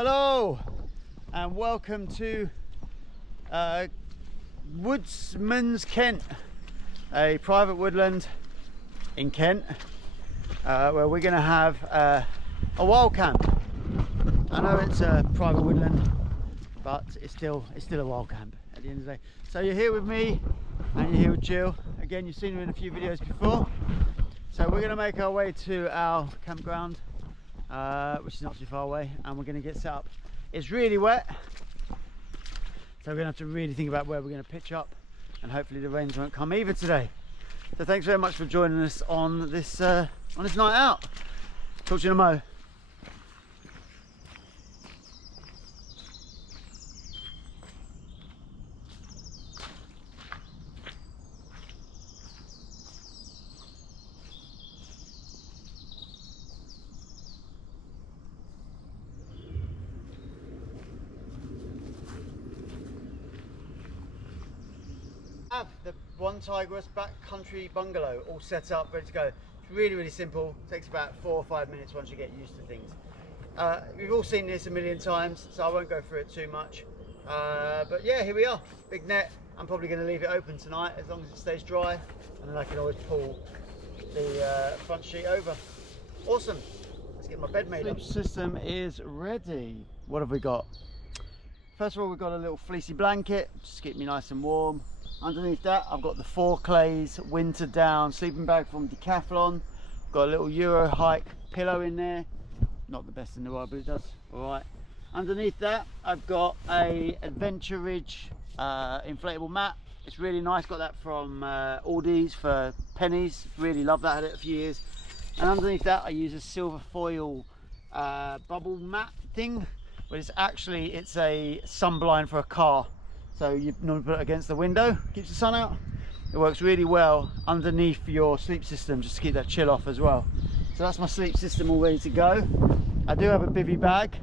Hello and welcome to Woodsman's Kent, a private woodland in Kent where we're going to have a wild camp. I know it's a private woodland, but it's still a wild camp at the end of the day. So you're here with me and you're here with Jill. Again, you've seen her in a few videos before. So we're going to make our way to our campground, which is not too far away, and we're going to get set up. It's really wet, so we're going to have to really think about where we're going to pitch up, and hopefully the rains won't come either today. So thanks very much for joining us on this night out. Talk to you in a mo. Have the OneTigris Backcountry Bungalow all set up, ready to go. It's really simple. It takes about 4 or 5 minutes once you get used to things. We've all seen this a million times, so I won't go through it too much. But yeah, here we are. Big net. I'm probably going to leave it open tonight as long as it stays dry, and then I can always pull the front sheet over. Awesome. Let's get my bed made up. Sleep system is ready. What have we got? First of all, we've got a little fleecy blanket just to keep me nice and warm. Underneath that, I've got the 4Clays winter down sleeping bag from Decathlon. Got a little Euro hike pillow in there. Not the best in the world, but it does all right. Underneath that, I've got a Adventure Ridge inflatable mat. It's really nice. Got that from Aldi's for pennies. Really love that. Had it a few years. And underneath that, I use a silver foil bubble mat thing, but it's a sunblind for a car. So you normally put it against the window, keeps the sun out. It works really well underneath your sleep system, just to keep that chill off as well. So that's my sleep system all ready to go. I do have a bivvy bag,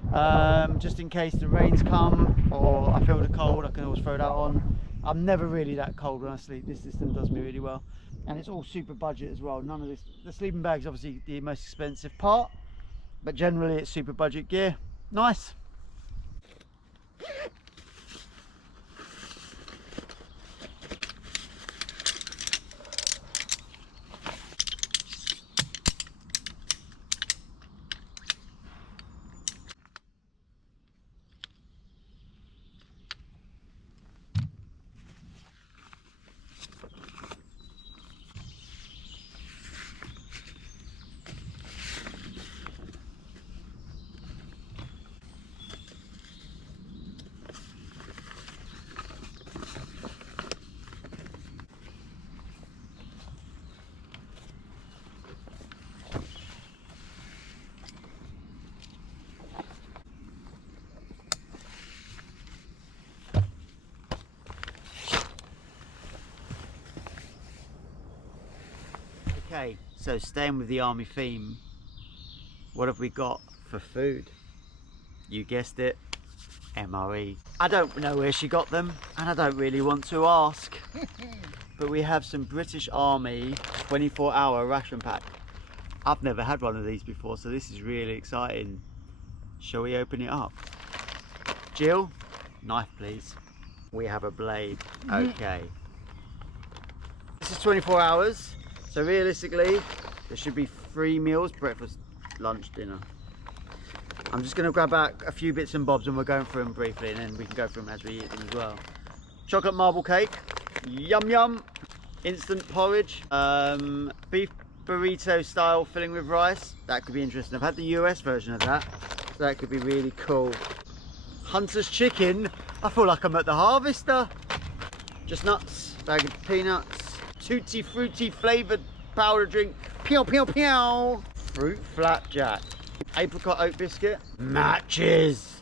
just in case the rains come or I feel the cold, I can always throw that on. I'm never really that cold when I sleep. This system does me really well. And it's all super budget as well. None of this, the sleeping bag is obviously the most expensive part, but generally it's super budget gear. Nice. Okay, so staying with the army theme, what have we got for food? You guessed it, MRE. I don't know where she got them, and I don't really want to ask, but we have some British Army 24-hour ration pack. I've never had one of these before, so this is really exciting. Shall we open it up? Jill, knife please. We have a blade. Okay. This is 24 hours. So realistically, there should be 3 meals: breakfast, lunch, dinner. I'm just going to grab back a few bits and bobs and we're going through them briefly, and then we can go through them as we eat them as well. Chocolate marble cake, yum yum. Instant porridge, beef burrito style filling with rice. That could be interesting. I've had the US version of that, so that could be really cool. Hunter's chicken. I feel like I'm at the harvester. Just nuts, bag of peanuts. Tutti fruity flavoured powder drink, pew pew pew. Fruit flapjack, apricot oat biscuit, matches,